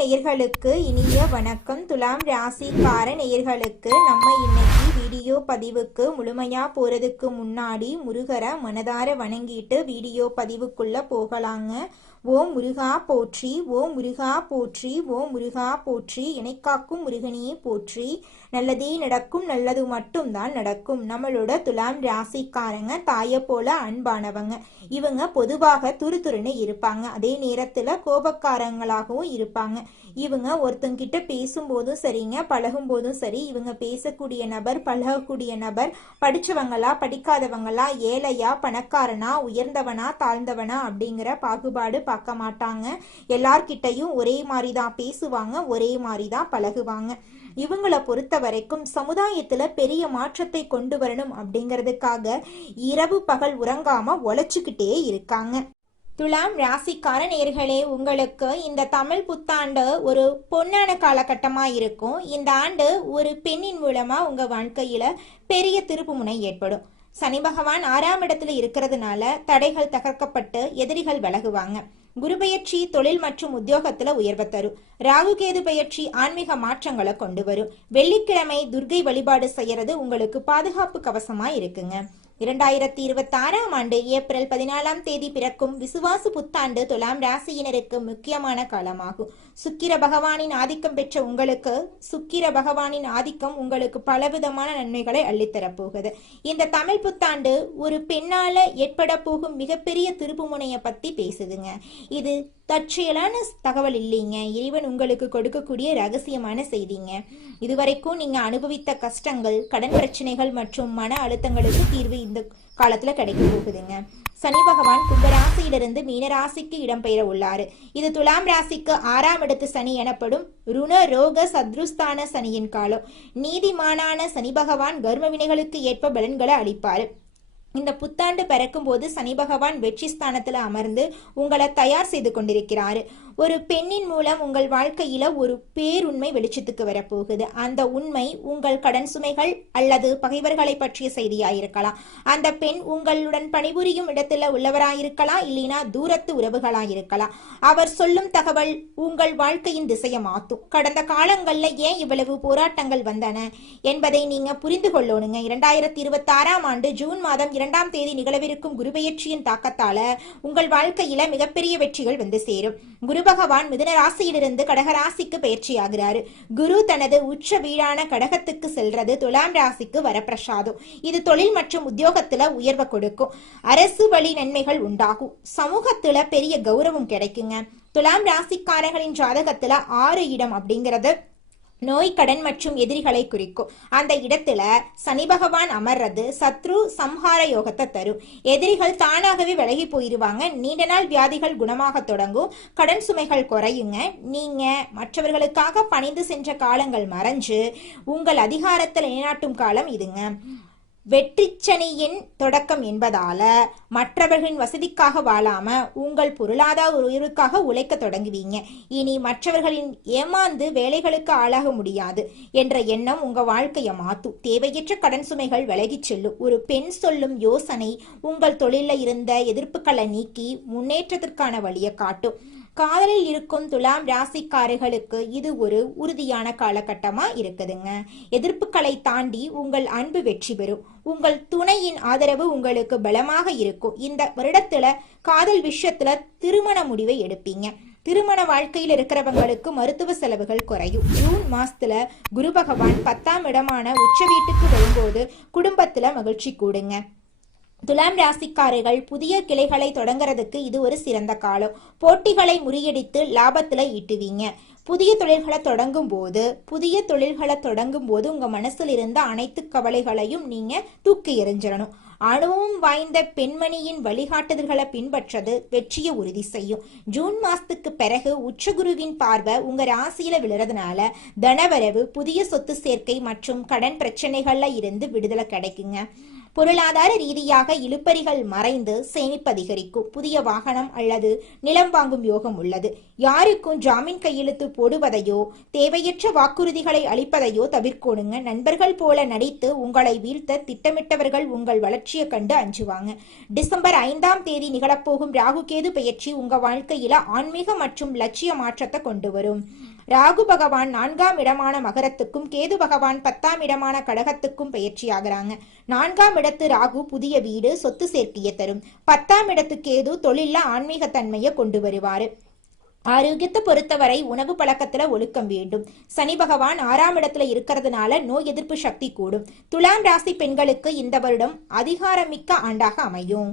நேயர்களுக்கு இனிய வணக்கம். துலாம் ராசிக்கார நேயர்களுக்கு நம்ம இன்னைக்கு வீடியோ பதிவுக்கு முழுமையா போறதுக்கு முன்னாடி முருகரை மனதார வணங்கிட்டு வீடியோ பதிவுக்குள்ள போகலாங்க. ஓம் முருகா போற்றி, ஓம் முருகா போற்றி, ஓம் முருகா போற்றி, இணைக்காக்கும் முருகனையே போற்றி. நல்லதே நடக்கும், நல்லது மட்டும்தான் நடக்கும். நம்மளோட துலாம் ராசிக்காரங்க தாயை போல அன்பானவங்க. இவங்க பொதுவாக துருதுருன்னு இருப்பாங்க, அதே நேரத்துல கோபக்காரங்களாகவும் இருப்பாங்க. இவங்க ஒருத்தங்கிட்ட பேசும்போதும் சரிங்க, பழகும் போதும் சரி, இவங்க பேசக்கூடிய நபர், பழகக்கூடிய நபர் படிச்சவங்களா படிக்காதவங்களா, ஏழையா பணக்காரனா, உயர்ந்தவனா தாழ்ந்தவனா அப்படிங்கிற பாகுபாடு பார்க்க மாட்டாங்க. எல்லார்கிட்டையும் ஒரே மாதிரி தான் பேசுவாங்க, ஒரே மாதிரி தான் பழகுவாங்க. இவங்களை பொறுத்த வரைக்கும் சமுதாயத்துல பெரிய மாற்றத்தை கொண்டு வரணும் அப்படிங்கிறதுக்காக இரவு பகல் உறங்காம உழைச்சுக்கிட்டே இருக்காங்க. துலாம் ராசிக்கார நேயர்களே, உங்களுக்கு இந்த தமிழ் புத்தாண்டு ஒரு பொன்னான காலகட்டமா இருக்கும். இந்த ஆண்டு ஒரு பெண்ணின் மூலமா உங்க வாழ்க்கையில பெரிய திருப்புமுனை ஏற்படும். சனி பகவான் 6ஆம் இடத்துல இருக்கிறதுனால தடைகள் தகர்க்கப்பட்டு எதிரிகள் விலகுவாங்க. குரு பெயர்ச்சி தொழில் மற்றும் உத்தியோகத்துல உயர்வை தரும். ராகு கேது பெயர்ச்சி ஆன்மீக மாற்றங்களை கொண்டு வரும். வெள்ளிக்கிழமை துர்கை வழிபாடு செய்யறது உங்களுக்கு பாதுகாப்பு கவசமா இருக்குங்க. 2026ஆம் ஆண்டு ஏப்ரல் 14ஆம் தேதி பிறக்கும் விசுவாசு புத்தாண்டு துலாம் ராசியினருக்கு முக்கியமான காலமாகும். சுக்கிர பகவானின் ஆதிக்கம் பெற்ற உங்களுக்கு பலவிதமான நன்மைகளை அள்ளித்தரப்போகுது. இந்த தமிழ் புத்தாண்டு ஒரு பெண்ணால ஏற்பட போகும் மிகப்பெரிய திருப்புமுனைய பத்தி பேசுதுங்க. இது தற்செயலான தகவல் இல்லைங்க, இறைவன் உங்களுக்கு கொடுக்கக்கூடிய ரகசியமான செய்திங்க. இதுவரைக்கும் நீங்க அனுபவித்த கஷ்டங்கள், கடன் பிரச்சனைகள் மற்றும் மன அழுத்தங்களுக்கு தீர்வு இந்த காலத்துல கிடைக்க போகுதுங்க. சனி பகவான் கும்பராசியிலிருந்து மீனராசிக்கு இடம்பெயர உள்ளாரு. இது துலாம் ராசிக்கு 6ஆம் இடத்து சனி எனப்படும் ருண ரோக சத்ருஸ்தான சனியின் காலம். நீதிமானான சனி பகவான் கர்ம வினைகளுக்கு ஏற்ப பலன்களை அளிப்பாரு. இந்த புத்தாண்டு பிறக்கும் போது சனி பகவான் வெற்றி ஸ்தானத்துல அமர்ந்து உங்களை தயார் செய்து கொண்டிருக்கிறாரு. ஒரு பெண்ணின் மூலம் உங்கள் வாழ்க்கையில ஒரு பேருண்மை வெளிச்சத்துக்கு வரப்போகுது. அந்த உண்மை உங்கள் கடன் சுமைகள் அல்லது பகைவர்களை பற்றிய செய்தியாயிருக்கலாம். அந்த பெண் உங்களுடன் பணிபுரியும் இடத்துல உள்ளவராயிருக்கலாம், இல்லைனா தூரத்து உறவுகளாயிருக்கலாம். அவர் சொல்லும் தகவல் உங்கள் வாழ்க்கையின் திசையை மாற்றும். கடந்த காலங்கள்ல ஏன் இவ்வளவு போராட்டங்கள் வந்தன என்பதை நீங்க புரிந்து கொள்ளணுங்க. 2026ஆம் ஆண்டு ஜூன் மாதம் 2ஆம் தேதி நிகழவிருக்கும் குரு பெயர்ச்சியின் தாக்கத்தால உங்கள் வாழ்க்கையில மிகப்பெரிய வெற்றிகள் வந்து சேரும். குரு பகவான் மிதுன ராசியிலிருந்து கடக ராசிக்கு பயிற்சி ஆகிறாரு. குரு தனது உச்ச வீடான கடகத்துக்கு செல்றது துலாம் ராசிக்கு வரப்பிரசாதம். இது தொழில் மற்றும் உத்தியோகத்துல உயர்வை கொடுக்கும். அரசு வழி நன்மைகள் உண்டாகும். சமூகத்துல பெரிய கௌரவம் கிடைக்குங்க. துலாம் ராசிக்காரர்களின் ஜாதகத்துல 6 இடம் அப்படிங்கிறது நோய், கடன் மற்றும் எதிரிகளை குறிக்கும். அந்த இடத்துல சனி பகவான் அமர்றது சத்ரு சம்ஹார யோகத்தை தரும். எதிரிகள் தானாகவே விலகி போயிருவாங்க. நீண்ட நாள் வியாதிகள் குணமாக தொடங்கும். கடன் சுமைகள் குறையுங்க. நீங்க மற்றவர்களுக்காக பணிந்து சென்ற காலங்கள் மறைஞ்சு உங்கள் அதிகாரத்தில் நிலைநாட்டும் காலம் இதுங்க. வெற்றிச்சனியின் தொடக்கம் என்பதால மற்றவர்களின் வசதிக்காக வாழாம உங்கள் பொருளாதார உயர்வுக்காக உழைக்க தொடங்குவீங்க. இனி மற்றவர்களின் ஏமாந்து வேலைகளுக்கு ஆளாக முடியாது என்ற எண்ணம் உங்க வாழ்க்கையை மாற்றும். தேவையற்ற கடன் சுமைகள் விலகிச் செல்லும். ஒரு பெண் சொல்லும் யோசனை உங்கள் தொழில இருந்த எதிர்ப்புகளை நீக்கி முன்னேற்றத்திற்கான வழியை காட்டும். காதலில் இருக்கும் துலாம் ராசிக்காரர்களுக்கு இது ஒரு உறுதியான காலகட்டமா இருக்குதுங்க. எதிர்ப்புகளை தாண்டி உங்கள் அன்பு வெற்றி பெறும். உங்கள் துணையின் ஆதரவு உங்களுக்கு பலமாக இருக்கும். இந்த வருடத்துல காதல் விஷயத்துல திருமண முடிவை எடுப்பீங்க. திருமண வாழ்க்கையில் இருக்கிறவங்களுக்கு மருத்துவ செலவுகள் குறையும். ஜூன் மாசத்துல குரு பகவான் 10ஆம் இடமான உச்ச வீட்டுக்கு வரும்போது குடும்பத்துல மகிழ்ச்சி கூடுங்க. துலாம் ராசிக்காரர்கள் புதிய கிளைகளை தொடங்குறதுக்கு இது ஒரு சிறந்த காலம். போட்டிகளை முறியடித்து லாபத்துல ஈட்டுவீங்க. புதிய தொழில்களை தொடங்கும் போது உங்க மனசுல இருந்த அனைத்து கவலைகளையும் நீங்க தூக்கி எறிஞ்சிடணும். அனுபவம் வாய்ந்த பெண்மணியின் வழிகாட்டுதல்களை பின்பற்றது வெற்றியை உறுதி செய்யும். ஜூன் மாசத்துக்கு பிறகு உச்சகுருவின் பார்வை உங்க ராசியில விழுறதுனால தனவரவு, புதிய சொத்து சேர்க்கை மற்றும் கடன் பிரச்சனைகள்ல இருந்து விடுதலை கிடைக்குங்க. பொருளாதார ரீதியாக இழுபறிகள் மறைந்து சேமிப்பு அதிகரிக்கும். புதிய வாகனம் அல்லது நிலம் வாங்கும் யோகம் உள்ளது. யாருக்கும் ஜாமீன் கையெழுத்து போடுவதையோ தேவையற்ற வாக்குறுதிகளை அளிப்பதையோ தவிர்க்கணுங்க. நண்பர்கள் போல நடித்து உங்களை வீழ்த்த திட்டமிட்டவர்கள் உங்கள் வளர்ச்சியை கண்டு அஞ்சுவாங்க. டிசம்பர் 5ஆம் தேதி நிகழப்போகும் ராகு கேது பெயர்ச்சி உங்க வாழ்க்கையில ஆன்மீக மற்றும் லட்சிய மாற்றத்தை கொண்டு வரும். ராகு பகவான் 4ஆம் இடமான மகரத்துக்கும் கேது பகவான் 10ஆம் இடமான கடகத்துக்கும் பயிற்சி ஆகிறாங்க. 4ஆம் இடத்து ராகு புதிய வீடு சொத்து சேர்க்கையை தரும். 10ஆம் இடத்து கேது தொழில ஆன்மீக தன்மையை கொண்டு வருவாரு. ஆரோக்கியத்தை பொறுத்தவரை உணவு பழக்கத்துல ஒழுக்கம் வேண்டும். சனி பகவான் 6ஆம் இடத்துல இருக்கிறதுனால நோய் எதிர்ப்பு சக்தி கூடும். துலாம் ராசி பெண்களுக்கு இந்த வருடம் அதிகாரமிக்க ஆண்டாக அமையும்.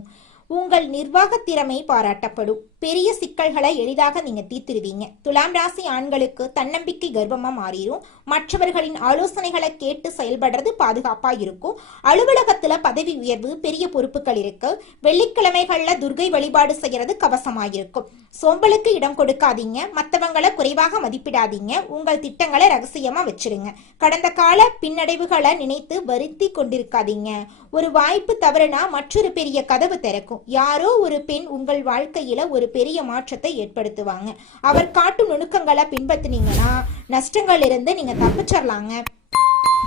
உங்கள் நிர்வாக திறமை பாராட்டப்படும். பெரிய சிக்கல்களை எளிதாக நீங்க தீர்த்திருவீங்க. துலாம் ராசி ஆண்களுக்கு தன்னம்பிக்கை கர்வமா மாறிடும். மற்றவர்களின் ஆலோசனைகளை கேட்டு செயல்படுறது பாதுகாப்பா இருக்கும். அலுவலகத்துல பதவி உயர்வு, பெரிய பொறுப்புகள் இருக்கு. வெள்ளிக்கிழமைகள்ல துர்கை வழிபாடு செய்யறது கவசமாயிருக்கும். சோம்பலுக்கு இடம் கொடுக்காதீங்க. மற்றவங்களை குறைவாக மதிப்பிடாதீங்க. உங்கள் திட்டங்களை ரகசியமா வச்சிருங்க. கடந்த கால பின்னடைவுகளை நினைத்து வருத்தி கொண்டிருக்காதீங்க. ஒரு வாய்ப்பு தவறுனா மற்றொரு பெரிய கதவு திறக்கும். யாரோ ஒரு பெண் உங்கள் வாழ்க்கையில ஒரு பெரிய மாற்றத்தை ஏற்படுத்துவாங்க. அவர் காட்டும் நுணுக்கங்களை பின்பற்றினீங்கன்னா நஷ்டங்கள் இருந்து நீங்க தப்பிச்சிடலாங்க.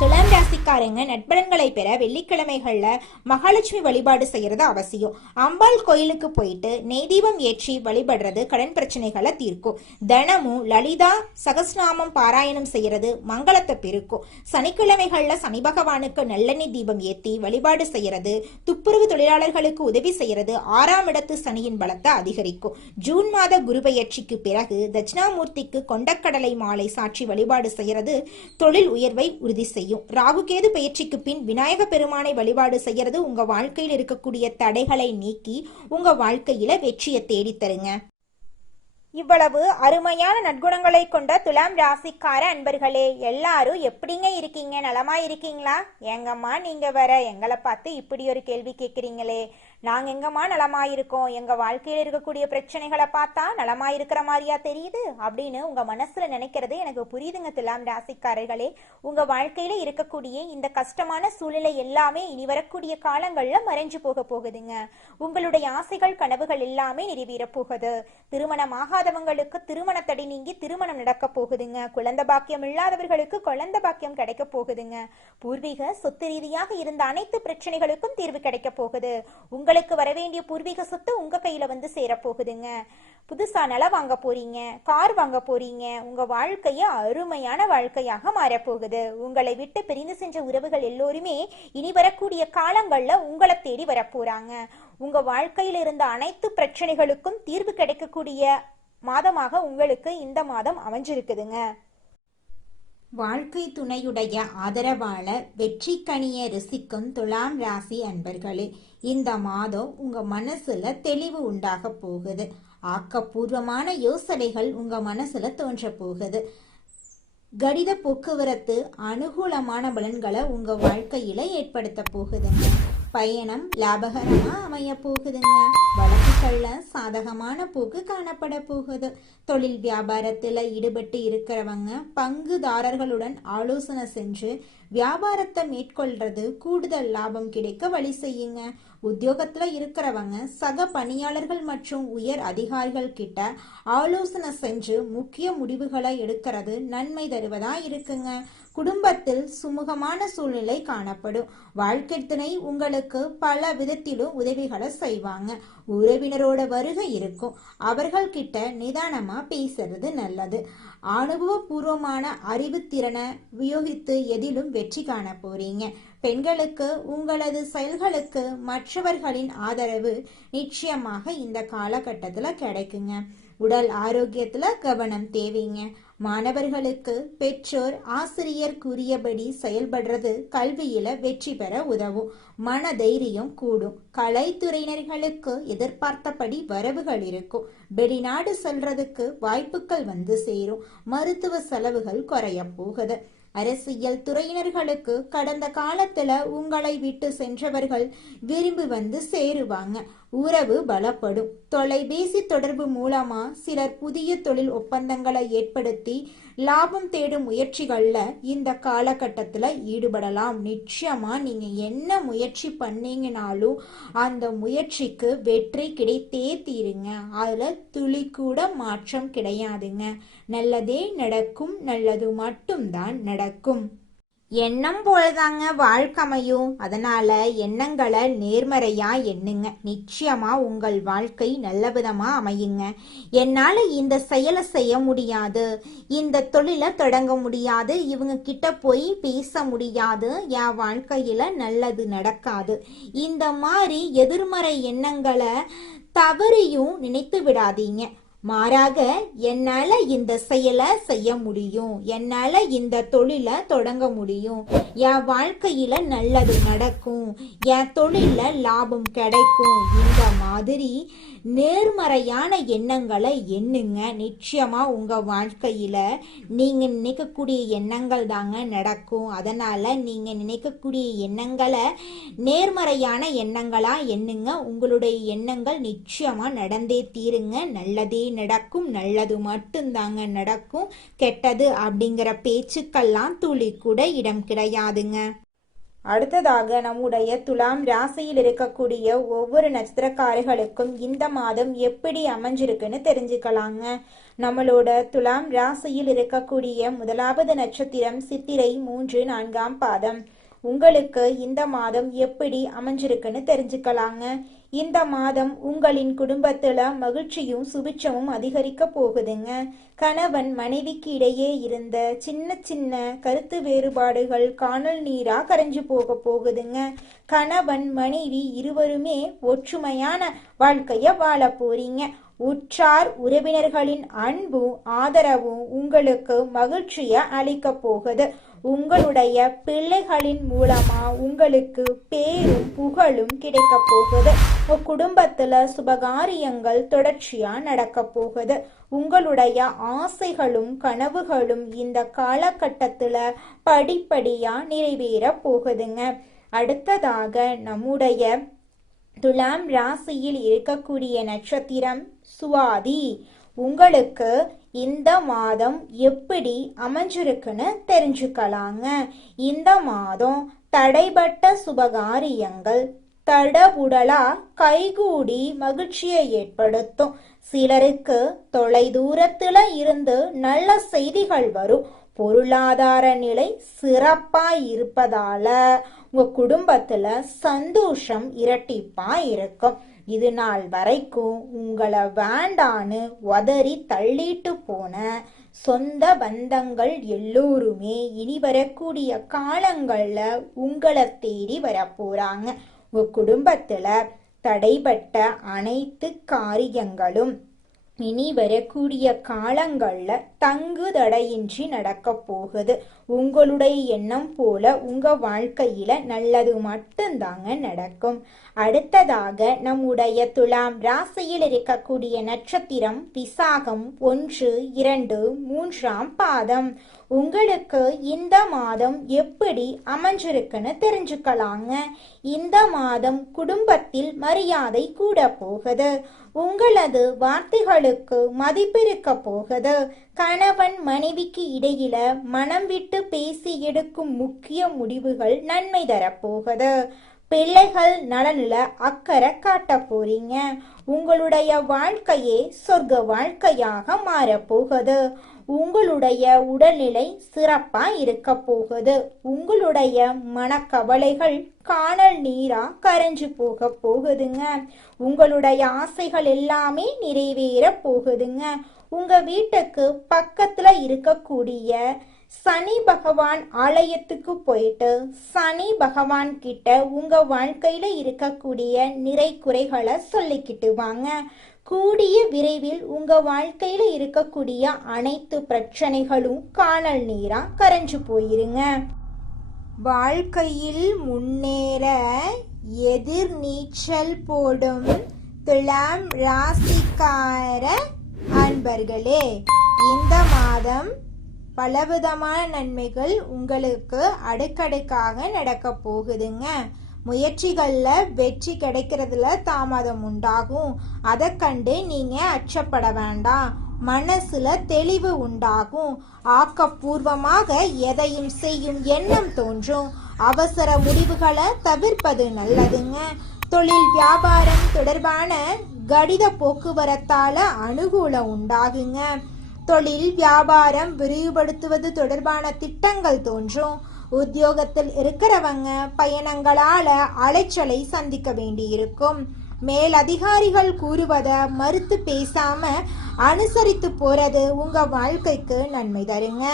துலாம் ராசிக்காரங்க நட்பலன்களை பெற வெள்ளிக்கிழமைகள்ல மகாலட்சுமி வழிபாடு செய்யறது அவசியம். அம்பாள் கோயிலுக்கு போயிட்டு நெய் தீபம் ஏற்றி வழிபடுறது கடன் பிரச்சனைகளை தீர்க்கும். தினமும் லலிதா சகஸ்நாமம் பாராயணம் செய்யறது மங்களத்தை பெருக்கும். சனிக்கிழமைகள்ல சனி பகவானுக்கு நல்லெண்ணெய் தீபம் ஏற்றி வழிபாடு செய்யறது துப்புரவு தொழிலாளர்களுக்கு உதவி செய்யறது 6ஆம் இடத்து சனியின் பலத்தை அதிகரிக்கும். ஜூன் மாத குரு பெயர்ச்சிக்கு பிறகு தட்சிணாமூர்த்திக்கு கொண்டக்கடலை மாலை சாட்சி வழிபாடு செய்யறது தொழில் உயர்வை உறுதி செய்யும். ராகு கேது பயிற்சிக்கு பின் விநாயக பெருமானை வழிபாடு செய்யறது உங்க வாழ்க்கையில் இருக்கக்கூடிய தடைகளை நீக்கி உங்க வாழ்க்கையில வெற்றியை தேடித்தருங்க. இவ்வளவு அருமையான நற்குணங்களை கொண்ட துலாம் ராசிக்கார அன்பர்களே, எல்லாரும் எப்படிங்க இருக்கீங்க? நலமா இருக்கீங்களா? எங்கம்மா நீங்க வர எங்களை பார்த்து இப்படி ஒரு கேள்வி கேட்குறீங்களே. நாங்க எங்கம்மா நலமா இருக்கோம், எங்க வாழ்க்கையில இருக்கக்கூடிய பிரச்சனைகளை பார்த்தா நலமா இருக்கிற மாதிரியா தெரியுது அப்படின்னு உங்க மனசுல நினைக்கிறது எனக்கு புரியுதுங்க. துலாம் ராசிக்காரர்களே, உங்க வாழ்க்கையில இருக்கக்கூடிய இந்த கஷ்டமான சூழ்நிலை எல்லாமே இனி வரக்கூடிய காலங்கள்ல மறைஞ்சு போகுதுங்க. உங்களுடைய ஆசைகள் கனவுகள் எல்லாமே நிறைவேற போகுது. திருமணமாகாதவங்களுக்கு திருமண தடை நீங்கி திருமணம் நடக்க போகுதுங்க. குழந்தை பாக்கியம் இல்லாதவர்களுக்கு குழந்தை பாக்கியம் கிடைக்க போகுதுங்க. பூர்வீக சொத்து ரீதியாக இருந்த அனைத்து பிரச்சனைகளுக்கும் தீர்வு கிடைக்க போகுது. உங்களுக்கு வரவேண்டிய பூர்வீக சொத்து உங்க கையில வந்து சேரப்போகுதுங்க. புதுசா நிலம் வாங்க போறீங்க, கார் வாங்க போறீங்க. உங்க வாழ்க்கைய அருமையான வாழ்க்கையாக மாறப்போகுது. உங்களை விட்டு பிரிந்து சென்ற உறவுகள் எல்லோருமே இனி வரக்கூடிய காலங்கள்ல உங்களை தேடி வரப்போறாங்க. உங்க வாழ்க்கையில இருந்த அனைத்து பிரச்சனைகளுக்கும் தீர்வு கிடைக்கக்கூடிய மாதமாக உங்களுக்கு இந்த மாதம் அமைஞ்சிருக்குதுங்க. வாழ்க்கை துணையுடைய ஆதரவால வெற்றி கனிய ருசிக்கும் துலாம் ராசி அன்பர்களே, இந்த மாதம் உங்க மனசுல தெளிவு உண்டாக போகுது. ஆக்கப்பூர்வமான யோசனைகள் உங்க மனசுல தோன்ற போகுது. கடித போக்குவரத்து அனுகூலமான பலன்களை உங்க வாழ்க்கையில ஏற்படுத்த போகுதுங்க. பயணம் லாபகரமா அமைய போகுதுங்க. வழக்குகள்ல சாதகமான போக்கு காணப்பட போகுது. தொழில் வியாபாரத்துல ஈடுபட்டு இருக்கிறவங்க பங்குதாரர்களுடன் ஆலோசனை செஞ்சு வியாபாரத்தை மேற்கொள்றது கூடுதல் லாபம் கிடைக்க வழி செய்யுங்க. உத்தியோகத்துல இருக்கிறவங்க சக பணியாளர்கள் மற்றும் உயர் அதிகாரிகள் கிட்ட ஆலோசனை செஞ்சு முக்கிய முடிவுகளை எடுக்கிறது நன்மை தருவதா இருக்குங்க. குடும்பத்தில் சுமூகமான சூழ்நிலை காணப்படும். வாழ்க்கை துணை உங்களுக்கு பல விதத்திலும் உதவிகளை செய்வாங்க. உறவினரோட வருகை இருக்கும். அவர்கள் கிட்ட நிதானமா பேசுறது நல்லது. அனுபவபூர்வமான அறிவுத்திறனை உபயோகித்து எதிலும் வெற்றி காண போறீங்க. பெண்களுக்கு உங்களது செயல்களுக்கு மற்றவர்களின் ஆதரவு நிச்சயமாக இந்த காலகட்டத்துல கிடைக்குங்க. உடல் ஆரோக்கியத்துல கவனம் தேவைங்க. மாணவர்களுக்கு பெற்றோர் ஆசிரியர் கூறியபடி செயல்படுறது கல்வியில வெற்றி பெற உதவும். மன தைரியம் கூடும். கலைத்துறையினர்களுக்கு எதிர்பார்த்தபடி வரவுகள் இருக்கும். வெளிநாடு செல்றதுக்கு வாய்ப்புகள் வந்து சேரும். மருத்துவ செலவுகள் குறைய போகுது. அரசியல் துறையினர்களுக்கு கடந்த காலத்துல உங்களை விட்டு சென்றவர்கள் விரும்பி வந்து சேருவாங்க. உறவு பலப்படும். தொலைபேசி தொடர்பு மூலமா சிலர் புதிய தொழில் ஒப்பந்தங்களை ஏற்படுத்தி லாபம் தேடும் முயற்சிகள்ல இந்த காலகட்டத்துல ஈடுபடலாம். நிச்சயமா நீங்க என்ன முயற்சி பண்ணீங்கனாலும் அந்த முயற்சிக்கு வெற்றி கிடைத்தே தீருங்க. அதுல துளி கூட மாற்றம் கிடையாதுங்க. நல்லதே நடக்கும், நல்லது மட்டும்தான் நடக்கும். எண்ணம் போலதாங்க வாழ்க்கையும். அதனால எண்ணங்களை நேர்மறையா எண்ணுங்க. நிச்சயமா உங்கள் வாழ்க்கை நல்ல விதமா அமையுங்க. என்னால இந்த செயலை செய்ய முடியாது, இந்த தொழிலை தொடங்க முடியாது, இவங்க கிட்ட போய் பேச முடியாது, என் வாழ்க்கையில நல்லது நடக்காது, இந்த மாதிரி எதிர்மறை எண்ணங்களை தவறையும் நினைத்து விடாதீங்க. மாறாக என்னால இந்த செயலை செய்ய முடியும், என்னால இந்த தொழிலை தொடங்க முடியும், என் வாழ்க்கையில நல்லது நடக்கும், என் தொழில லாபம் கிடைக்கும், இந்த மாதிரி நேர்மறையான எண்ணங்களை எண்ணுங்க. நிச்சயமா உங்க வாழ்க்கையில நீங்க நினைக்கக்கூடிய எண்ணங்கள் தாங்க நடக்கும். அதனால நீங்க நினைக்கக்கூடிய எண்ணங்களை நேர்மறையான எண்ணங்களா எண்ணுங்க. உங்களுடைய எண்ணங்கள் நிச்சயமா நடந்தே தீருங்க. நல்லதே நடக்கும், நல்லது மட்டும்தாங்க நடக்கும். கெட்டது அப்படிங்கிற பேச்சுக்கெல்லாம் துளி கூட இடம் கிடையாதுங்க. அடுத்ததாக நம்முடைய துலாம் ராசியில் இருக்கக்கூடிய ஒவ்வொரு நட்சத்திரக்காரர்களுக்கும் இந்த மாதம் எப்படி அமைஞ்சிருக்குன்னு தெரிஞ்சுக்கலாங்க. நம்மளோட துலாம் ராசியில் இருக்கக்கூடிய முதலாவது நட்சத்திரம் சித்திரை 3, 4ஆம் பாதம். உங்களுக்கு இந்த மாதம் எப்படி அமைஞ்சிருக்குன்னு தெரிஞ்சுக்கலாங்க. இந்த மாதம் உங்களின் குடும்பத்துல மகிழ்ச்சியும் சுபிட்சமும் அதிகரிக்க போகுதுங்க. கணவன் மனைவிக்கு இடையே இருந்த சின்ன சின்ன கருத்து வேறுபாடுகள் காணல் நீரா கரைஞ்சு போகுதுங்க. கணவன் மனைவி இருவருமே ஒற்றுமையான வாழ்க்கைய வாழ போறீங்க. உற்றார் உறவினர்களின் அன்பும் ஆதரவும் உங்களுக்கு மகிழ்ச்சிய அளிக்க போகுது. உங்களுடைய பிள்ளைகளின் மூலமா உங்களுக்கு பேரும் புகழும் கிடைக்க போகுது. குடும்பத்துல சுபகாரியங்கள் தொடர்ச்சியா நடக்க போகுது. உங்களுடைய ஆசைகளும் கனவுகளும் இந்த காலகட்டத்துல படிப்படியா நிறைவேற போகுதுங்க. அடுத்ததாக நம்முடைய துலாம் ராசியில் இருக்கக்கூடிய நட்சத்திரம் சுவாதி. உங்களுக்கு இந்த மாதம் எப்படி அமைஞ்சிருக்குன்னு தெரிஞ்சுக்கலாங்க. இந்த மாதம் தடைபட்ட சுபகாரியங்கள் தடபுடலா கைகூடி மகிழ்ச்சியை ஏற்படுத்தும். சிலருக்கு தொலை தூரத்துல இருந்து நல்ல செய்திகள் வரும். பொருளாதார நிலை சிறப்பா இருப்பதால உங்க குடும்பத்துல சந்தோஷம் இரட்டிப்பா இருக்கும். இது நாள் வரைக்கும் உங்களை வேண்டான்னு உதறி தள்ளிட்டு போன சொந்த பந்தங்கள் எல்லோருமே இனி வரக்கூடிய காலங்கள்ல உங்களை தேடி வரப்போறாங்க. உங்க குடும்பத்துல தடைபட்ட அனைத்து காரியங்களும் இனி வரக்கூடிய காலங்கள்ல தங்கு தடையின்றி நடக்க போகுது. உங்களுடைய எண்ணம் போல உங்க வாழ்க்கையில நல்லது மட்டும்தாங்க நடக்கும். அடுத்ததாக நம்முடைய துலாம் ராசியில் இருக்கக்கூடிய நட்சத்திரம் விசாகம் 1, 2, 3ஆம் பாதம். உங்களுக்கு இந்த மாதம் எப்படி அமைஞ்சிருக்குன்னு தெரிஞ்சுக்கலாங்க. இந்த மாதம் குடும்பத்தில் மரியாதை கூட போகுது. உங்களது வார்த்தைகளுக்கு மதிப்பிருக்க போகுது. கணவன் மனைவிக்கு இடையில மனம் விட்டு பேசி எடுக்கும் முக்கிய முடிவுகள் நன்மை தரப்போகுது. பிள்ளைகள் நலனில அக்கறை காட்ட போறீங்க. உங்களுடைய வாழ்க்கையே சொர்க்க வாழ்க்கையாக மாறப்போகுது. உங்களுடைய உடல்நிலை சிறப்பா இருக்க போகுது. உங்களுடைய மனக்கவலைகள் காணல் நீரா கரைஞ்சு போகுதுங்க. உங்களுடைய ஆசைகள் எல்லாமே நிறைவேற போகுதுங்க. உங்க வீட்டுக்கு பக்கத்துல இருக்கக்கூடிய சனி பகவான் ஆலயத்துக்கு போயிட்டு சனி பகவான் கிட்ட உங்க வாழ்க்கையில இருக்கக்கூடிய நிறை குறைகளை சொல்லிக்கிட்டு வாங்க. கூடிய விரைவில் உங்க வாழ்க்கையில இருக்கக்கூடிய அனைத்து பிரச்சனைகளும் காணல் நீரா கரைஞ்சு போயிருங்க. வாழ்க்கையில் முன்னேற எதிர் நீச்சல் போடும் துலாம் ராசிக்கார அன்பர்களே, இந்த மாதம் பலவிதமான நன்மைகள் உங்களுக்கு அடுக்கடுக்காக நடக்க போகுதுங்க. முயற்சிகளில் வெற்றி கிடைக்கிறதுல தாமதம் உண்டாகும். அதை கண்டு நீங்க அச்சப்பட வேண்டாம். மனசுல தெளிவு உண்டாகும். ஆக்கப்பூர்வமாக எதையும் செய்யும் எண்ணம் தோன்றும். அவசர முடிவுகளை தவிர்ப்பது நல்லதுங்க. தொழில் வியாபாரம் தொடர்பான கடித போக்குவரத்தால அனுகூலம் உண்டாகுங்க. தொழில் வியாபாரம் விரிவுபடுத்துவது தொடர்பான திட்டங்கள் தோன்றும். உத்தியோகத்தில் இருக்கிறவங்க பயணங்களால அலைச்சலை சந்திக்க வேண்டியிருக்கும். மேலதிகாரிகள் கூறுவதை மறுத்து பேசாம அனுசரித்து போறது உங்க வாழ்க்கைக்கு நன்மை தருங்க.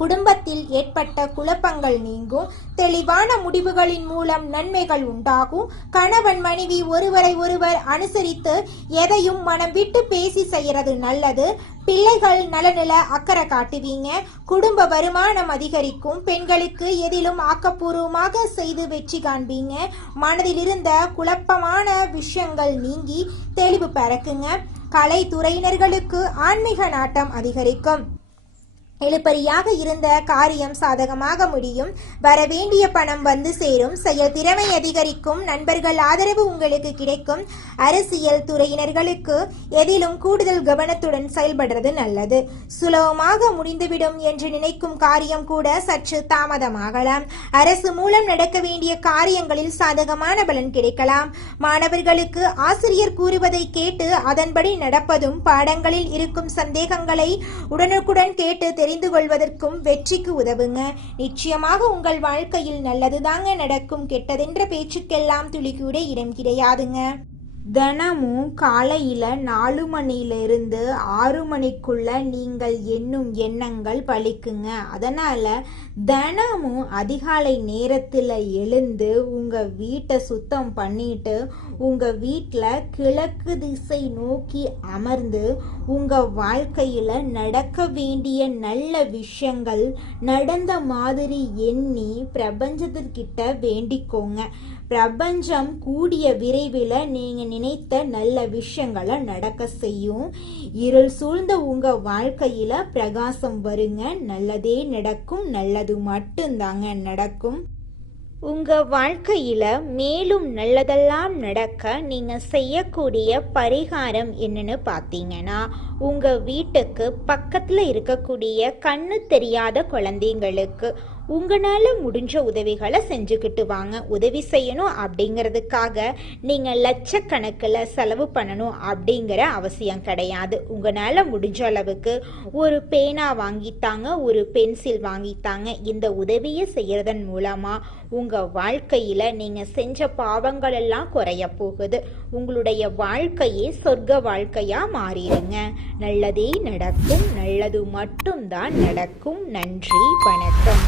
குடும்பத்தில் ஏற்பட்ட குழப்பங்கள் நீங்கும். தெளிவான முடிவுகளின் மூலம் நன்மைகள் உண்டாகும். கணவன் மனைவி ஒருவரை ஒருவர் அனுசரித்து எதையும் மனம் விட்டு பேசி செய்யறது நல்லது. பிள்ளைகள் நலனில அக்கறை காட்டுவீங்க. குடும்ப வருமானம் அதிகரிக்கும். பெண்களுக்கு எதிலும் ஆக்கப்பூர்வமாக செய்து வெற்றி காண்பீங்க. மனதில் இருந்த குழப்பமான விஷயங்கள் நீங்கி தெளிவு பிறக்குங்க. கலைத்துறையினர்களுக்கு ஆன்மீக நாட்டம் அதிகரிக்கும். இழுபறியாக இருந்த காரியம் சாதகமாக முடியும். வரவேண்டிய பணம் வந்து சேரும். செயல் திறமை அதிகரிக்கும். நண்பர்கள் ஆதரவு உங்களுக்கு கிடைக்கும். அரசியல் துறையினர்களுக்கு எதிலும் கூடுதல் கவனத்துடன் செயல்படுறது நல்லது. சுலபமாக முடிந்துவிடும் என்று நினைக்கும் காரியம் கூட சற்று தாமதமாகலாம். அரசு மூலம் நடக்க வேண்டிய காரியங்களில் சாதகமான பலன் கிடைக்கலாம். மாணவர்களுக்கு ஆசிரியர் கூறுவதை கேட்டு அதன்படி நடப்பதும், பாடங்களில் இருக்கும் சந்தேகங்களை உடனுக்குடன் கேட்டு தெரிந்து கொள்வதற்கும் வெற்றிக்கு உதவுங்க. நிச்சயமாக உங்கள் வாழ்க்கையில் நல்லதுதாங்க நடக்கும். கெட்டதென்ற பேச்சுக்கெல்லாம் துளி கூட இடம் கிடையாதுங்க. தினமும் காலையில் 4 மணியிலிருந்து 6 மணிக்குள்ள நீங்கள் எண்ணும் எண்ணங்கள் பலிக்குங்க. அதனால் தினமும் அதிகாலை நேரத்தில் எழுந்து உங்கள் வீட்டை சுத்தம் பண்ணிட்டு உங்கள் வீட்டில் கிழக்கு திசை நோக்கி அமர்ந்து உங்கள் வாழ்க்கையில் நடக்க வேண்டிய நல்ல விஷயங்கள் நடந்த மாதிரி எண்ணி பிரபஞ்சத்திற்கிட்ட வேண்டிக்கோங்க. பிரபஞ்சம் கூடிய விரைவில் நீங்கள் நினைத்த நல்ல விஷயங்களை நடக்க செய்யும். இருள் சூழ்ந்த உங்க வாழ்க்கையில பிரகாசம் வருங்க. நல்லதே நடக்கும். நல்லது மட்டும்தாங்க நடக்கும். உங்க வாழ்க்கையில மேலும் நல்லதெல்லாம் நடக்க நீங்க செய்யக்கூடிய பரிகாரம் என்னன்னு பார்த்தீங்கன்னா, உங்க வீட்டுக்கு பக்கத்துல இருக்கக்கூடிய கண்ணு தெரியாத குழந்தைங்களுக்கு உங்களால் முடிஞ்ச உதவிகளை செஞ்சுக்கிட்டு வாங்க. உதவி செய்யணும் அப்படிங்கிறதுக்காக நீங்கள் லட்சக்கணக்கில் செலவு பண்ணணும் அப்படிங்கிற அவசியம் கிடையாது. உங்களால் முடிஞ்ச அளவுக்கு ஒரு பேனா வாங்கித்தாங்க, ஒரு பென்சில் வாங்கித்தாங்க. இந்த உதவியை செய்கிறதன் மூலமாக உங்கள் வாழ்க்கையில் நீங்கள் செஞ்ச பாவங்கள் எல்லாம் குறைய போகுது. உங்களுடைய வாழ்க்கையே சொர்க்க வாழ்க்கையாக மாறிடுங்க. நல்லதே நடக்கும். நல்லது மட்டும்தான் நடக்கும். நன்றி, வணக்கம்.